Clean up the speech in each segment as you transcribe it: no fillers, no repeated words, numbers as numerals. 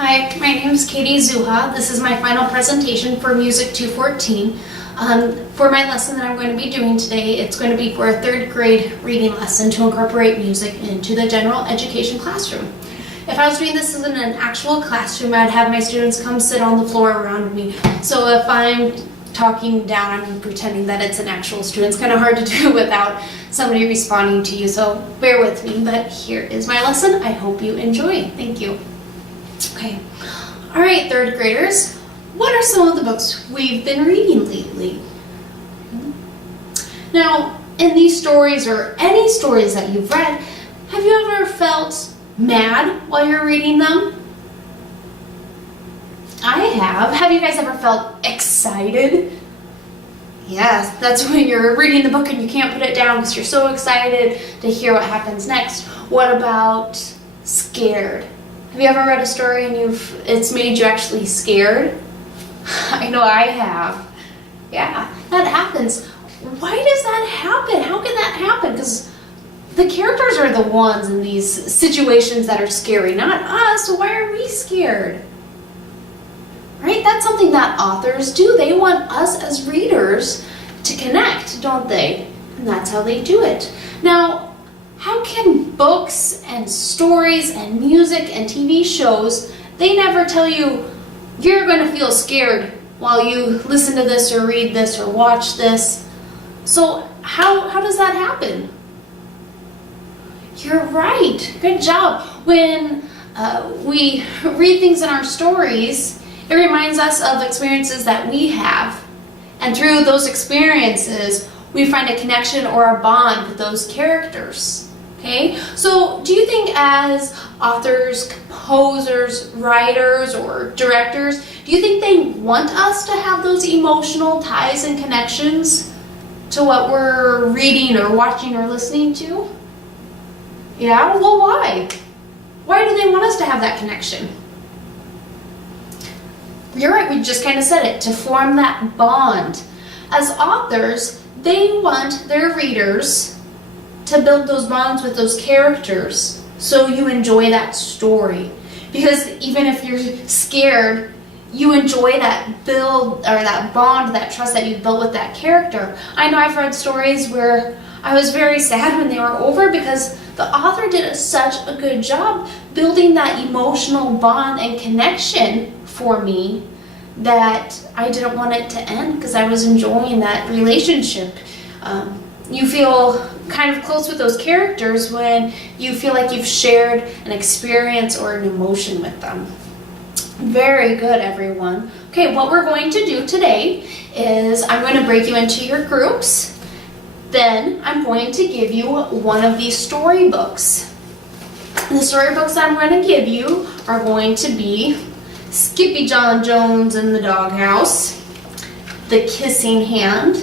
Hi, my name is Kady Zoucha. This is my final presentation for Music 214. For my lesson that I'm going to be doing today, it's going to be for a third grade reading lesson to incorporate music into the general education classroom. If I was doing this in an actual classroom, I'd have my students come sit on the floor around me. So if I'm talking down, I'm pretending that it's an actual student. It's kind of hard to do without somebody responding to you, so bear with me. But here is my lesson. I hope you enjoy. Thank you. Okay. All right, third graders, what are some of the books we've been reading lately? Now, in these stories or any stories that you've read, have you ever felt mad while you're reading them? I have. Have you guys ever felt excited? Yes, that's when you're reading the book and you can't put it down because you're so excited to hear what happens next. What about scared? Have you ever read a story and it's made you actually scared? I know I have. Yeah, that happens. Why does that happen? How can that happen? Because the characters are the ones in these situations that are scary, not us. So why are we scared? Right? That's something that authors do. They want us as readers to connect, don't they? And that's how they do it. Now, how can books and stories and music and TV shows, they never tell you you're going to feel scared while you listen to this or read this or watch this? So how does that happen? You're right. Good job. When we read things in our stories, it reminds us of experiences that we have. And through those experiences, we find a connection or a bond with those characters. Okay? So do you think as authors, composers, writers, or directors, do you think they want us to have those emotional ties and connections to what we're reading or watching or listening to? Yeah? Well, why? Why do they want us to have that connection? You're right, we just kind of said it, to form that bond. As authors, they want their readers to build those bonds with those characters so you enjoy that story. Because even if you're scared, you enjoy that build or that bond, that trust that you built with that character. I know I've read stories where I was very sad when they were over because the author did such a good job building that emotional bond and connection for me that I didn't want it to end because I was enjoying that relationship. You feel kind of close with those characters when you feel like you've shared an experience or an emotion with them. Very good, everyone. Okay, what we're going to do today is I'm going to break you into your groups. Then I'm going to give you one of these storybooks. The storybooks I'm going to give you are going to be Skippy John Jones in the Doghouse, The Kissing Hand,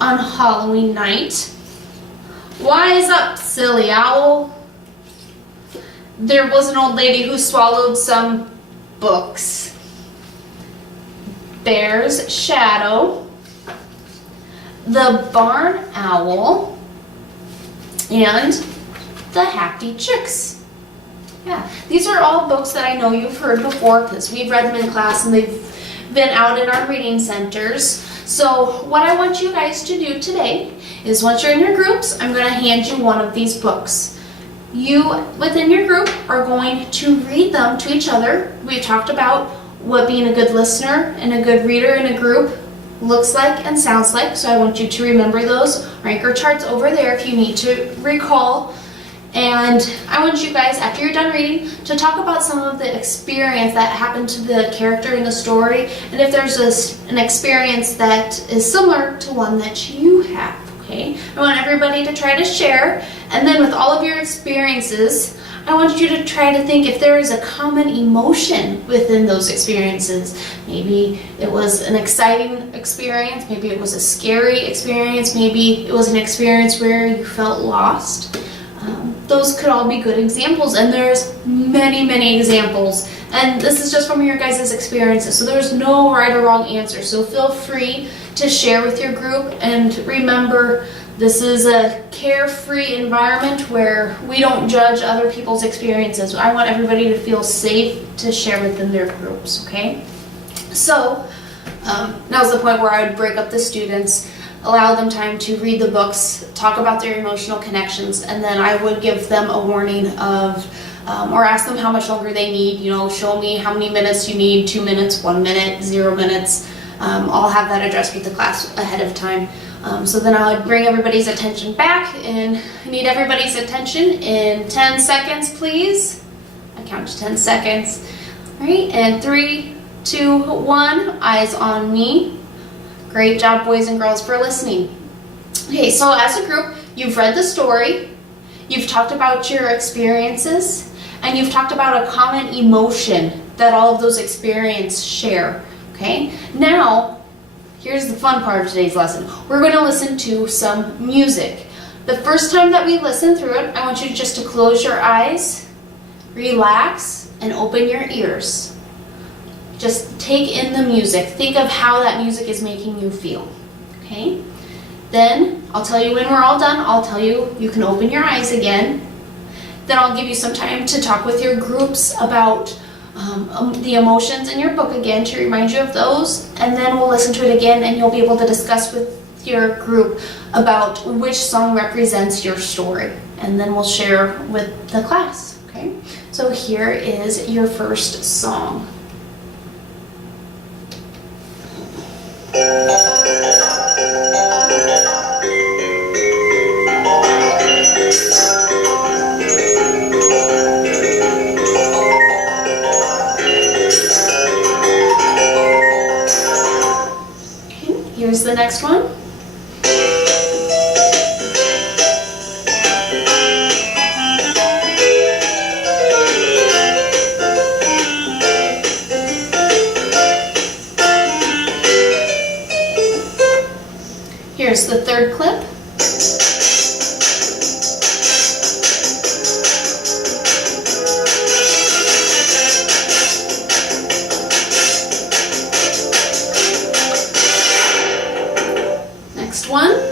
On Halloween Night, Wise Up, Silly Owl, There Was an Old Lady Who Swallowed Some Books, Bear's Shadow, The Barn Owl, and The Happy Chicks. Yeah, these are all books that I know you've heard before because we've read them in class and they've been out in our reading centers. So what I want you guys to do today is once you're in your groups, I'm going to hand you one of these books. You, within your group, are going to read them to each other. We talked about what being a good listener and a good reader in a group looks like and sounds like, so I want you to remember those. Ranker charts over there if you need to recall. And I want you guys, after you're done reading, to talk about some of the experience that happened to the character in the story, and if there's an experience that is similar to one that you have, okay? I want everybody to try to share, and then with all of your experiences, I want you to try to think if there is a common emotion within those experiences. Maybe it was an exciting experience, maybe it was a scary experience, maybe it was an experience where you felt lost. Those could all be good examples, and there's many, many examples. And this is just from your guys' experiences, so there's no right or wrong answer. So feel free to share with your group, and remember This is a carefree environment where we don't judge other people's experiences. I want everybody to feel safe to share within their groups, okay? So, now's the point where I would break up the students, allow them time to read the books, talk about their emotional connections, and then I would give them a warning of, or ask them how much longer they need, you know, show me how many minutes you need, 2 minutes, 1 minute, 0 minutes. I'll have that addressed with the class ahead of time. So then I would bring everybody's attention back, and I need everybody's attention in 10 seconds, please. I count to 10 seconds. All right, and 3, 2, 1, eyes on me. Great job, boys and girls, for listening. Okay, so as a group, you've read the story, you've talked about your experiences, and you've talked about a common emotion that all of those experiences share. Okay, now here's the fun part of today's lesson. We're going to listen to some music. The first time that we listen through it, I want you just to close your eyes, relax, and open your ears. Just take in the music. Think of how that music is making you feel. Okay? Then I'll tell you when we're all done. I'll tell you you can open your eyes again. Then I'll give you some time to talk with your groups about the emotions in your book again to remind you of those, and then we'll listen to it again and you'll be able to discuss with your group about which song represents your story, and then we'll share with the class. Okay, so here is your first song. Here's the next one. Here's the third clip. Next one.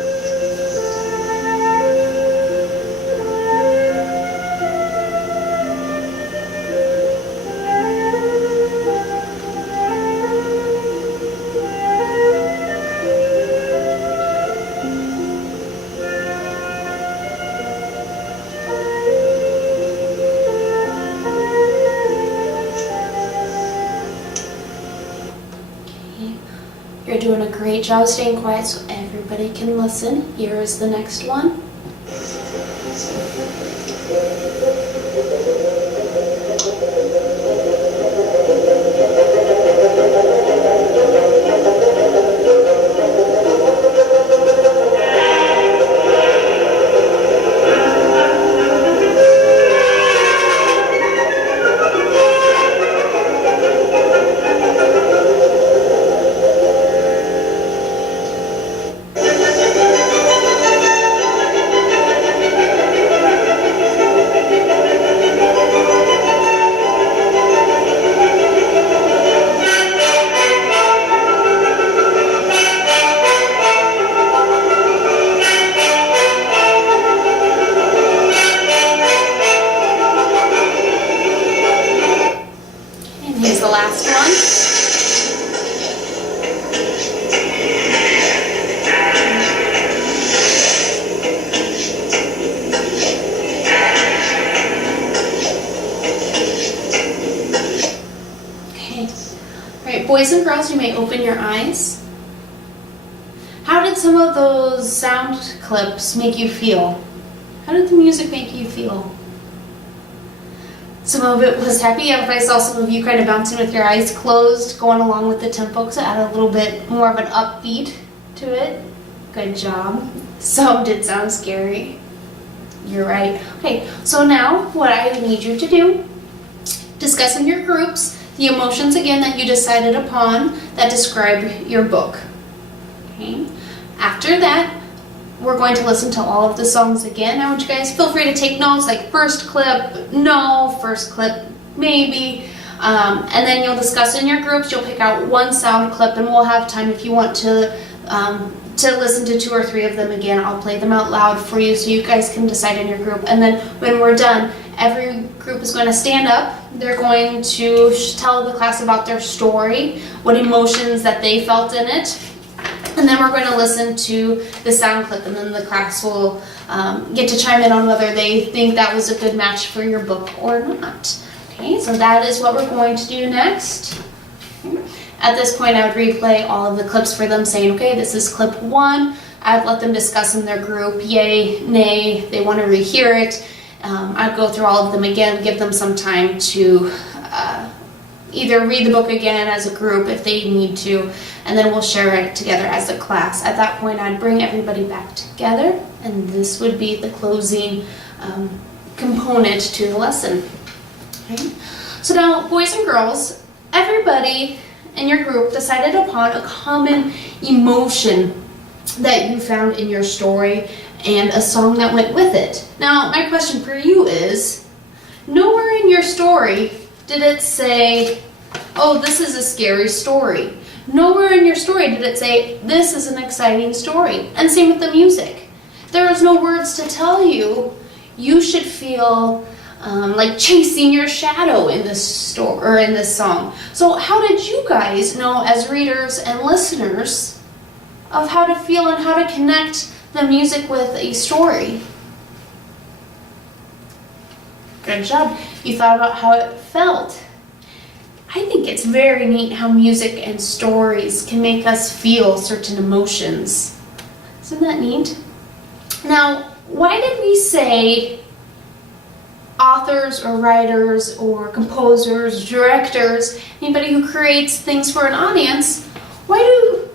You're doing a great job staying quiet so everybody can listen. Here is the next one. Here's the last one. Okay. All right, boys and girls, you may open your eyes. How did some of those sound clips make you feel? How did the music make you feel? Some of it was happy. I saw some of you kind of bouncing with your eyes closed, going along with the tempo to add a little bit more of an upbeat to it. Good job. Some did sound scary. You're right. Okay, so now what I need you to do, discuss in your groups the emotions again that you decided upon that describe your book. Okay. After that, we're going to listen to all of the songs again. I want you guys, feel free to take notes, like first clip, no, first clip, maybe. And then you'll discuss in your groups. You'll pick out one sound clip, and we'll have time if you want to to listen to 2 or 3 of them again. I'll play them out loud for you so you guys can decide in your group. And then when we're done, every group is going to stand up. They're going to tell the class about their story, what emotions that they felt in it. And then we're going to listen to the sound clip, and then the class will get to chime in on whether they think that was a good match for your book or not. Okay, so that is what we're going to do next. At this point, I would replay all of the clips for them, saying, okay, this is clip 1. I'd let them discuss in their group, yay, nay, they want to rehear it. I'd go through all of them again, give them some time to either read the book again as a group if they need to, and then we'll share it together as a class. At that point, I'd bring everybody back together, and this would be the closing component to the lesson. Okay? So now, boys and girls, everybody in your group decided upon a common emotion that you found in your story and a song that went with it. Now, my question for you is, nowhere in your story did it say, oh, this is a scary story. Nowhere in your story did it say, this is an exciting story. And same with the music. There was no words to tell you, you should feel like chasing your shadow in this story or in this song. So how did you guys know as readers and listeners of how to feel and how to connect the music with a story? Good job. You thought about how it felt. I think it's very neat how music and stories can make us feel certain emotions. Isn't that neat? Now, why did we say authors or writers or composers, directors, anybody who creates things for an audience, why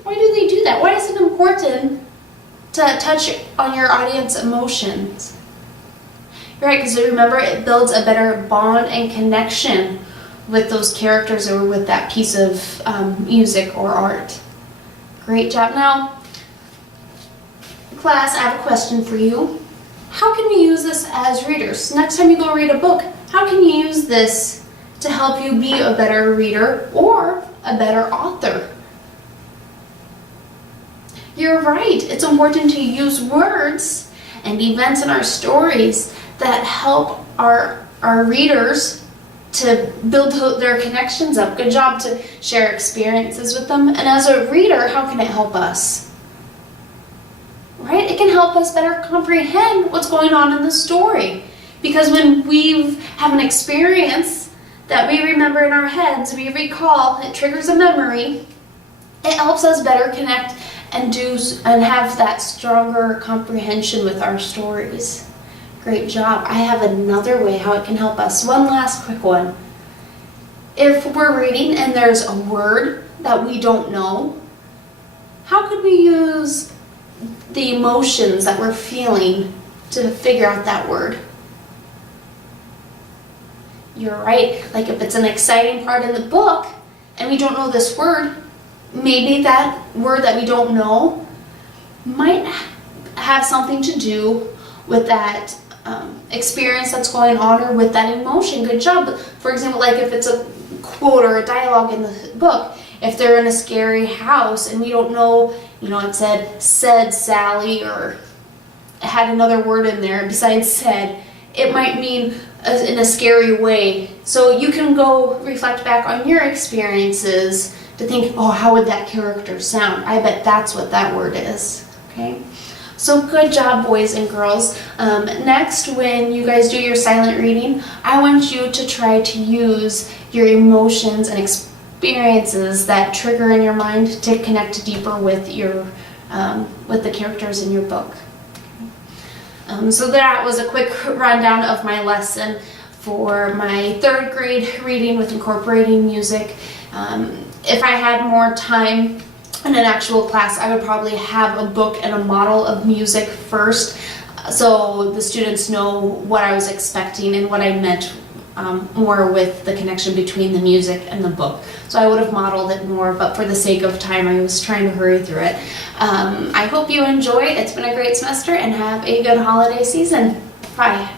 do they do that? Why is it important to touch on your audience emotions? Right, because remember, it builds a better bond and connection with those characters or with that piece of music or art. Great job. Now, class, I have a question for you. How can we use this as readers? Next time you go read a book, how can you use this to help you be a better reader or a better author? You're right. It's important to use words and events in our stories that help our readers to build their connections up. Good job to share experiences with them. And as a reader, how can it help us? Right? It can help us better comprehend what's going on in the story. Because when we have an experience that we remember in our heads, we recall, it triggers a memory, it helps us better connect and have that stronger comprehension with our stories. Great job. I have another way how it can help us. One last quick one. If we're reading and there's a word that we don't know, how could we use the emotions that we're feeling to figure out that word? You're right. Like if it's an exciting part in the book and we don't know this word, maybe that word that we don't know might have something to do with that experience that's going on or with that emotion. Good job. For example, like if it's a quote or a dialogue in the book, if they're in a scary house and we don't know, it said Sally, or it had another word in there besides said, it might mean in a scary way. So you can go reflect back on your experiences to think, oh, how would that character sound? I bet that's what that word is. Okay? So good job, boys and girls. Next, when you guys do your silent reading, I want you to try to use your emotions and experiences that trigger in your mind to connect deeper with with the characters in your book. So that was a quick rundown of my lesson for my 3rd grade reading with incorporating music. If I had more time in an actual class, I would probably have a book and a model of music first, so the students know what I was expecting and what I meant more with the connection between the music and the book. So I would have modeled it more, but for the sake of time, I was trying to hurry through it. I hope you enjoy. It's been a great semester, and have a good holiday season. Bye.